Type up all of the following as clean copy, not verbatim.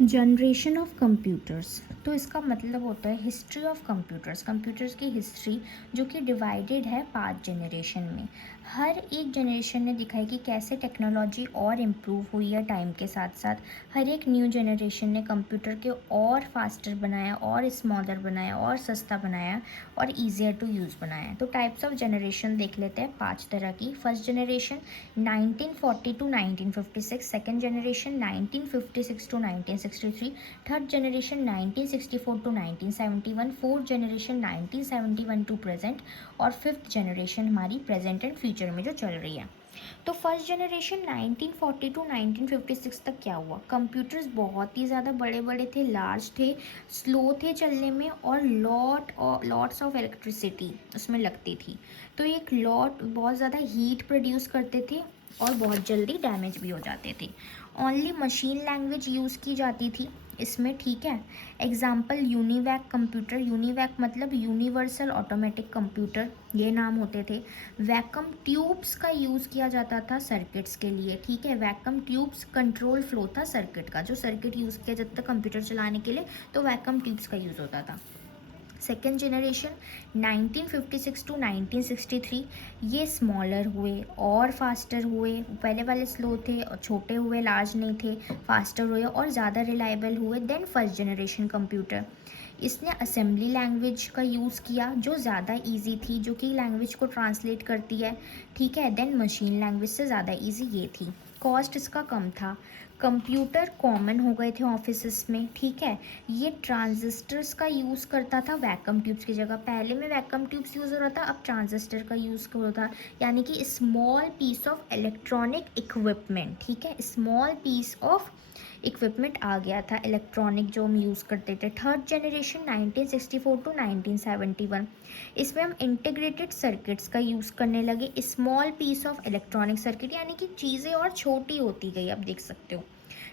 Generation of computers, तो इसका मतलब होता है हिस्ट्री ऑफ कंप्यूटर्स। कंप्यूटर्स की हिस्ट्री जो कि डिवाइडेड है 5 जनरेशन में। हर एक जनरेशन ने दिखाई कि कैसे टेक्नोलॉजी और इम्प्रूव हुई है टाइम के साथ साथ। हर एक न्यू जनरेशन ने कंप्यूटर के और फास्टर बनाया, और स्मॉलर बनाया, और सस्ता बनाया, और ईजियर टू यूज़ बनाया। तो टाइप्स ऑफ जनरेशन देख लेते हैं 5 तरह की। First generation 1940 to 1956, second generation 1956 to 1963, third generation 1964 to 1971, fourth generation 1971 to present, और फिफ्थ जनरेशन हमारी प्रेजेंट एंड फ्यूचर में जो चल रही है। तो फर्स्ट जनरेशन 1940 टू 1956 तक क्या हुआ? कंप्यूटर्स बहुत ही ज़्यादा बड़े बड़े थे, लार्ज थे, स्लो थे चलने में, और लॉट्स ऑफ इलेक्ट्रिसिटी उसमें लगती थी। तो एक लॉट बहुत ज़्यादा हीट प्रोड्यूस करते थे और बहुत जल्दी डैमेज भी हो जाते थे। ओनली मशीन लैंग्वेज यूज़ की जाती थी इसमें, ठीक है। एग्जाम्पल यूनिवैक कंप्यूटर, यूनिवैक मतलब यूनिवर्सल ऑटोमेटिक कंप्यूटर, ये नाम होते थे। वैक्यूम ट्यूब्स का यूज़ किया जाता था सर्किट्स के लिए, ठीक है। वैक्यूम ट्यूब्स कंट्रोल फ्लो था सर्किट का, जो सर्किट यूज़ किया जाता था कंप्यूटर चलाने के लिए, तो वैक्यूम ट्यूब्स का यूज़ होता था। सेकेंड जनरेशन 1956 टू 1963, ये स्मॉलर हुए और फास्टर हुए। पहले वाले स्लो थे और छोटे हुए, लार्ज नहीं थे, फास्टर हुए और ज़्यादा रिलायबल हुए। देन फर्स्ट जनरेशन कंप्यूटर, इसने असेंबली लैंग्वेज का यूज़ किया जो ज़्यादा इजी थी, जो कि लैंग्वेज को ट्रांसलेट करती है, ठीक है। देन मशीन लैंग्वेज से ज़्यादा इजी ये थी। कॉस्ट इसका कम था, कंप्यूटर कॉमन हो गए थे ऑफिसेस में, ठीक है। ये ट्रांजिस्टर्स का यूज़ करता था वैक्यूम ट्यूब्स की जगह। पहले में वैक्यूम ट्यूब्स यूज़ हो रहा था, अब ट्रांजिस्टर का यूज़ हो रहा था, यानी कि small piece of electronic equipment, ठीक है। स्मॉल पीस ऑफ इक्विपमेंट आ गया था इलेक्ट्रॉनिक जो हम यूज़ करते थे। थर्ड जनरेशन 1964 टू 1971, इसमें हम इंटीग्रेटेड सर्किट्स का यूज़ करने लगे। Small piece of electronic circuit, यानी कि चीज़ें और छोटी होती गई, आप देख सकते हो,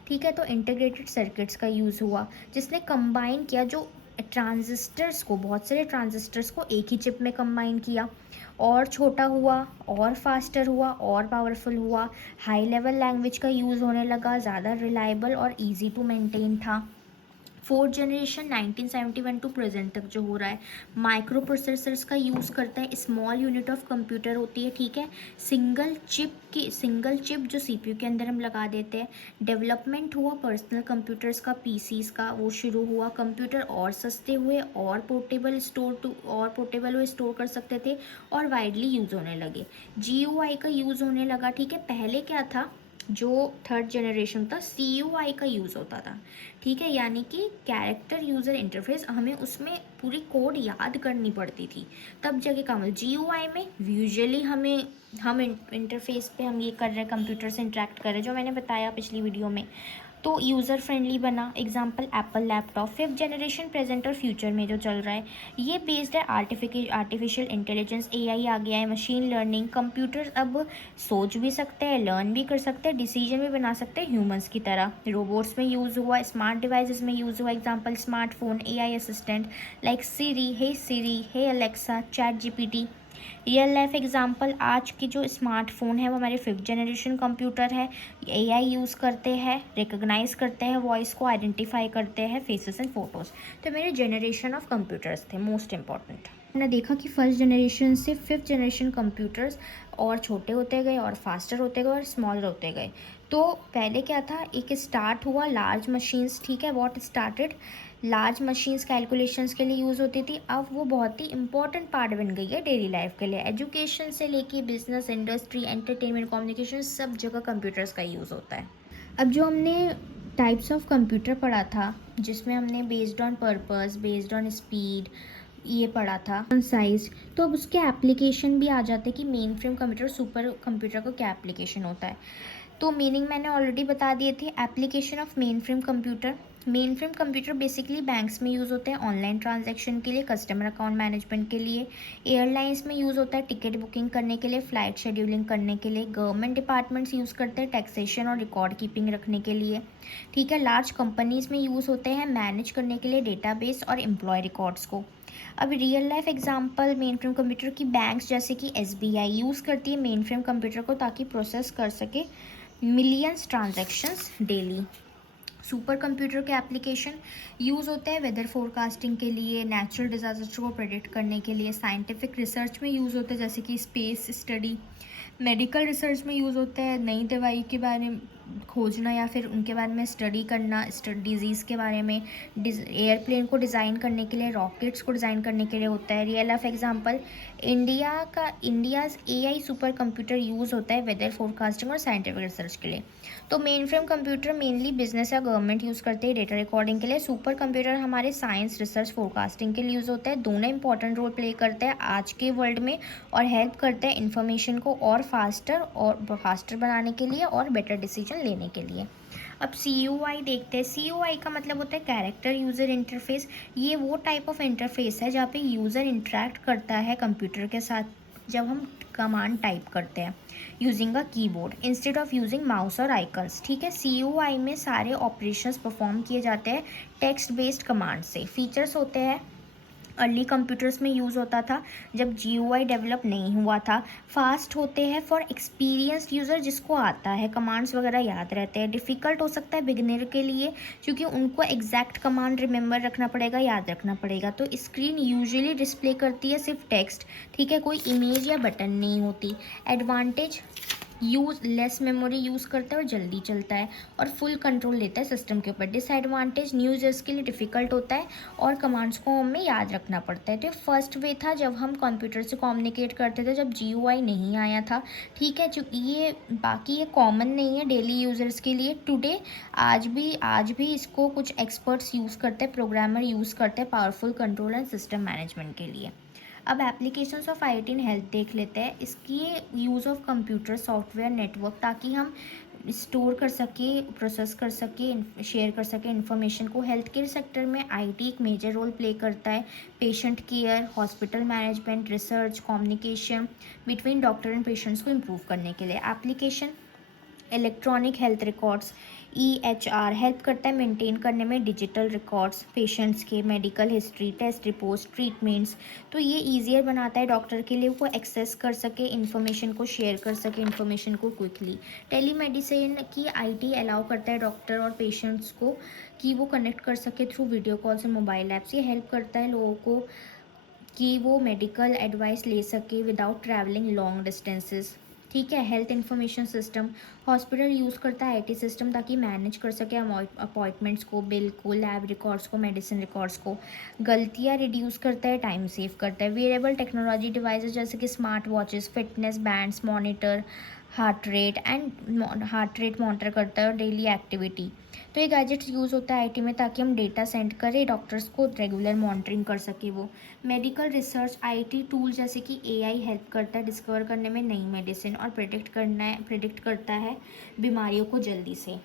ठीक है। तो इंटीग्रेटेड सर्किट्स का यूज़ हुआ, जिसने कंबाइन किया जो ट्रांजिस्टर्स को, बहुत सारे ट्रांजिस्टर्स को एक ही चिप में कंबाइन किया, और छोटा हुआ, और फास्टर हुआ, और पावरफुल हुआ। हाई लेवल लैंग्वेज का यूज़ होने लगा, ज़्यादा रिलायबल और इजी टू मेंटेन था। फोर्थ जनरेशन 1971 टू प्रेजेंट तक जो हो रहा है, माइक्रो प्रोसेसर्स का यूज़ करता है। स्मॉल यूनिट ऑफ कंप्यूटर होती है, ठीक है। सिंगल चिप जो सीपीयू के अंदर हम लगा देते हैं। डेवलपमेंट हुआ पर्सनल कंप्यूटर्स का, पीसीज का, वो शुरू हुआ। कंप्यूटर और सस्ते हुए, और पोर्टेबल हुए, स्टोर कर सकते थे, और वाइडली यूज़ होने लगे। जीयूआई का यूज़ होने लगा, ठीक है। पहले क्या था, जो थर्ड जनरेशन था, सीयूआई का यूज़ होता था, ठीक है, यानी कि कैरेक्टर यूज़र इंटरफेस, हमें उसमें पूरी कोड याद करनी पड़ती थी, तब जाके काम। जीयूआई में यूजुअली हम इंटरफेस पे हम ये कर रहे हैं, कंप्यूटर से इंटरेक्ट कर रहे हैं, जो मैंने बताया पिछली वीडियो में, तो यूज़र फ्रेंडली बना। Example Apple laptop. Fifth generation present और फ्यूचर में जो चल रहा है, ये बेस्ड है आर्टिफिशियल इंटेलिजेंस, एआई आ गया है, मशीन लर्निंग। कंप्यूटर अब सोच भी सकते हैं, लर्न भी कर सकते हैं, डिसीजन भी बना सकते हैं ह्यूमंस की तरह। रोबोट्स में यूज़ हुआ, स्मार्ट डिवाइसेस में यूज़ हुआ। Example smartphone, AI assistant like Siri, hey Alexa, chat GPT. Real life example, आज की जो स्मार्टफोन है वो हमारे फिफ्थ जनरेशन कंप्यूटर है। एआई यूज़ करते हैं, रिकग्नाइज करते हैं वॉइस को, आइडेंटिफाई करते हैं फेसेस एंड फोटोज़। तो मेरे जनरेशन ऑफ कंप्यूटर्स थे मोस्ट इंपॉर्टेंट। हमने देखा कि फर्स्ट जनरेशन से फिफ्थ जनरेशन कंप्यूटर्स और छोटे होते गए, और फास्टर होते गए, और स्मॉलर होते गए। तो पहले क्या था, एक स्टार्ट हुआ लार्ज मशीन्स, ठीक है। What started, large machines calculations के लिए यूज़ होती थी। अब वो बहुत ही इंपॉर्टेंट पार्ट बन गई है डेली लाइफ के लिए। एजुकेशन से लेके बिजनेस, इंडस्ट्री, एंटरटेनमेंट, कम्युनिकेशन, सब जगह कंप्यूटर्स का यूज़ होता है। अब जो हमने टाइप्स ऑफ कंप्यूटर पढ़ा था, जिसमें हमने based on purpose, based on speed, ये पढ़ा था साइज, तो अब उसके एप्लीकेशन भी आ जाते हैं कि main frame computer, super computer का क्या एप्लीकेशन होता है। तो मीनिंग मैंने ऑलरेडी बता दिए थे। Application of main frame computer, main frame computer basically banks में यूज़ होते हैं ऑनलाइन ट्रांजैक्शन के लिए, कस्टमर अकाउंट मैनेजमेंट के लिए। एयरलाइंस में यूज़ होता है टिकट बुकिंग करने के लिए, फ़्लाइट शेड्यूलिंग करने के लिए। गवर्नमेंट डिपार्टमेंट्स यूज़ करते हैं टैक्सेशन और रिकॉर्ड कीपिंग रखने के लिए, ठीक है। लार्ज कंपनीज़ में यूज़ होते हैं मैनेज करने के लिए डेटाबेस और एम्प्लॉय रिकॉर्ड्स को। अब real life example main frame computer की, बैंक्स जैसे कि एसबीआई यूज़ करती है मेन फ्रेम कंप्यूटर को, ताकि प्रोसेस कर सके millions transactions daily. Super computer के एप्लीकेशन यूज़ होते हैं वेदर फोरकास्टिंग के लिए, नेचुरल डिज़ास्टर को प्रेडिक्ट करने के लिए, साइंटिफिक रिसर्च में यूज़ होते हैं जैसे कि स्पेस स्टडी, मेडिकल रिसर्च में यूज़ होता है नई दवाई के बारे में खोजना या फिर उनके बारे में स्टडी करना, डिजीज़ के बारे में, एयरप्लेन को डिज़ाइन करने के लिए, रॉकेट्स को डिज़ाइन करने के लिए होता है। Real life example, India's AI super computer use होता है वेदर फोरकास्टिंग और साइंटिफिक रिसर्च के लिए। तो main frame computer mainly business या गवर्नमेंट यूज़ करते हैं डेटा रिकॉर्डिंग के लिए। सुपर कंप्यूटर हमारे साइंस रिसर्च फोरकास्टिंग के लिए यूज़ होता है। दोनों इंपॉर्टेंट रोल प्ले करते हैं आज के वर्ल्ड में और हेल्प करते हैं इन्फॉर्मेशन को और फास्टर बनाने के लिए और बेटर डिसीजन लेने के लिए। अब CUI देखते हैं। CUI का मतलब होता है कैरेक्टर यूज़र इंटरफेस। ये वो टाइप ऑफ इंटरफेस है जहाँ पे यूज़र इंटरेक्ट करता है कंप्यूटर के साथ जब हम कमांड टाइप करते हैं using a keyboard instead of using mouse और आइकन्स। ठीक है, CUI में सारे ऑपरेशंस परफॉर्म किए जाते हैं टेक्स्ट बेस्ड कमांड से। फीचर्स होते हैं अर्ली कंप्यूटर्स में यूज़ होता था जब GUI डेवलप नहीं हुआ था। फास्ट होते हैं फॉर एक्सपीरियंस्ड यूज़र जिसको आता है कमांड्स वगैरह याद रहते हैं। डिफ़िकल्ट हो सकता है बिगिनर के लिए क्योंकि उनको एग्जैक्ट कमांड रिमेंबर रखना पड़ेगा, याद रखना पड़ेगा। तो स्क्रीन यूजुअली डिस्प्ले करती है सिर्फ टेक्स्ट, ठीक है, कोई इमेज या बटन नहीं होती। Advantage, use less memory use करता है और जल्दी चलता है और फुल कंट्रोल लेता है सिस्टम के ऊपर। डिसएडवांटेज, न्यू यूजर्स के लिए डिफ़िकल्ट होता है और कमांड्स को हमें याद रखना पड़ता है। तो फर्स्ट वे था जब हम कंप्यूटर से कम्युनिकेट करते थे जब GUI नहीं आया था। ठीक है, चूँकि ये कॉमन नहीं है डेली यूज़र्स के लिए। टुडे आज भी इसको कुछ एक्सपर्ट्स यूज़ करते हैं, प्रोग्रामर यूज़ करते हैं powerful control and system management के लिए। अब applications of IT in health देख लेते हैं। इसकी use of computer software network ताकि हम स्टोर कर सके, प्रोसेस कर सके, शेयर कर सके इन्फॉर्मेशन को। हेल्थ केयर सेक्टर में IT एक मेजर रोल प्ले करता है patient care, hospital management, research, communication between doctor and patients को इम्प्रूव करने के लिए। Application, electronic health records EHR help करता है मेंटेन करने में डिजिटल रिकॉर्ड्स पेशेंट्स के, medical history, test reports, treatments. तो ये ईजियर बनाता है डॉक्टर के लिए, वो एक्सेस कर सके इन्फॉर्मेशन को, शेयर कर सके इन्फॉर्मेशन को क्विकली। टेलीमेडिसिन की IT अलाउ करता है डॉक्टर और पेशेंट्स को कि वो कनेक्ट कर सके थ्रू वीडियो कॉल्स और मोबाइल ऐप्स। ये हेल्प करता है लोगों को कि वो मेडिकल एडवाइस ले सके विदाउट ट्रैवलिंग लॉन्ग डिस्टेंसेस। ठीक है, health information system, hospital use करता है IT सिस्टम ताकि मैनेज कर सके अपॉइंटमेंट्स को, बिल को, लैब रिकॉर्ड्स को, मेडिसिन रिकॉर्ड्स को। गलतियाँ रिड्यूस करता है, टाइम सेव करता है। वेरेबल टेक्नोलॉजी डिवाइसेस जैसे कि smart watches, fitness bands, monitor heart rate monitor करता है और डेली एक्टिविटी। तो ये गैजेट्स यूज़ होता है IT में ताकि हम डेटा सेंड करें डॉक्टर्स को, रेगुलर मॉनिटरिंग कर सके वो। मेडिकल रिसर्च IT टूल जैसे कि AI हेल्प करता है डिस्कवर करने में नई मेडिसिन और प्रिडिक्ट करता है बीमारियों को जल्दी से।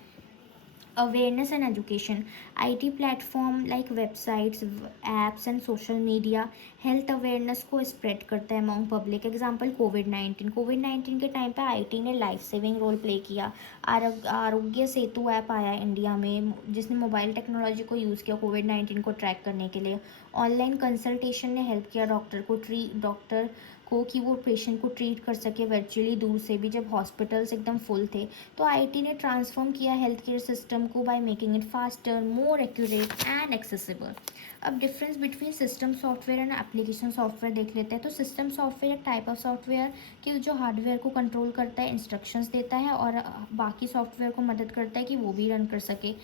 Awareness and education, IT platform like websites, apps and social media health awareness को स्प्रेड करता है अमॉन्ग पब्लिक। एग्जांपल कोविड-19 के टाइम पे IT ने लाइफ सेविंग रोल प्ले किया। आरोग्य सेतु ऐप आया इंडिया में जिसने मोबाइल टेक्नोलॉजी को यूज़ किया कोविड-19 को ट्रैक करने के लिए। ऑनलाइन कंसल्टेशन ने हेल्प किया डॉक्टर को कि वो पेशेंट को ट्रीट कर सके वर्चुअली दूर से भी जब हॉस्पिटल्स एकदम फुल थे। तो IT ने ट्रांसफॉर्म किया हेल्थ केयर सिस्टम को by making it faster, more accurate and accessible. अब difference between system software and application software देख लेते हैं। तो सिस्टम सॉफ्टवेयर एक टाइप ऑफ सॉफ्टवेयर कि जो हार्डवेयर को कंट्रोल करता है, इंस्ट्रक्शंस देता है और बाकी सॉफ्टवेयर को मदद करता है कि वो भी रन कर सके।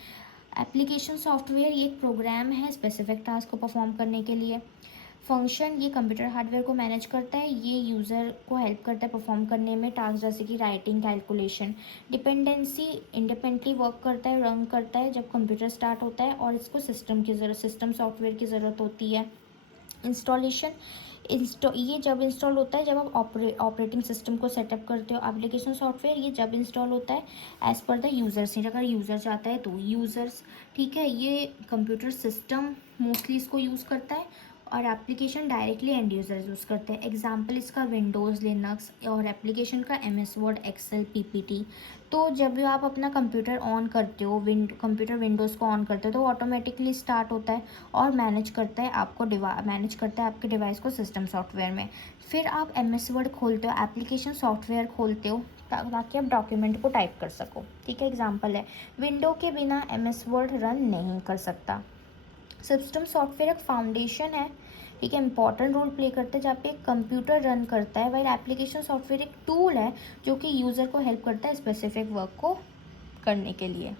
एप्लीकेशन सॉफ्टवेयर ये एक प्रोग्राम है स्पेसिफिक टास्क को परफॉर्म करने के लिए। फंक्शन, ये कंप्यूटर हार्डवेयर को मैनेज करता है, ये यूज़र को हेल्प करता है परफॉर्म करने में टास्क जैसे कि writing, calculation. Dependency, independently work करता है, रन करता है जब कंप्यूटर स्टार्ट होता है और इसको सिस्टम सॉफ्टवेयर की ज़रूरत होती है। इंस्टॉलेशन, ये जब इंस्टॉल होता है जब आप ऑपरेटिंग सिस्टम को सेटअप करते हो। एप्लीकेशन सॉफ्टवेयर ये जब इंस्टॉल होता है as per the users need, अगर यूज़र चाहता है तो यूज़र्स। ठीक है, ये कंप्यूटर सिस्टम मोस्टली इसको यूज़ करता है और application directly end user use करते हैं। एग्जाम्पल इसका विंडोज़, लिनक्स और एप्लीकेशन का MS वर्ड, एक्सेल, PPT। तो जब भी आप अपना कंप्यूटर ऑन करते हो, कंप्यूटर विंडोज़ को ऑन करते हो तो ऑटोमेटिकली स्टार्ट होता है और मैनेज करता है आपके डिवाइस को सिस्टम सॉफ्टवेयर में। फिर आप MS वर्ड खोलते हो, एप्लीकेशन सॉफ्टवेयर खोलते हो ताकि आप डॉक्यूमेंट को टाइप कर सको। ठीक है, एग्जांपल है, विंडो के बिना MS वर्ड रन नहीं कर सकता। सिस्टम सॉफ्टवेयर एक फाउंडेशन है, ठीक है, इंपॉर्टेंट रोल प्ले करता है जहाँ पे एक कंप्यूटर रन करता है, वाइल एप्लीकेशन सॉफ्टवेयर एक टूल है जो कि यूज़र को हेल्प करता है स्पेसिफिक वर्क को करने के लिए।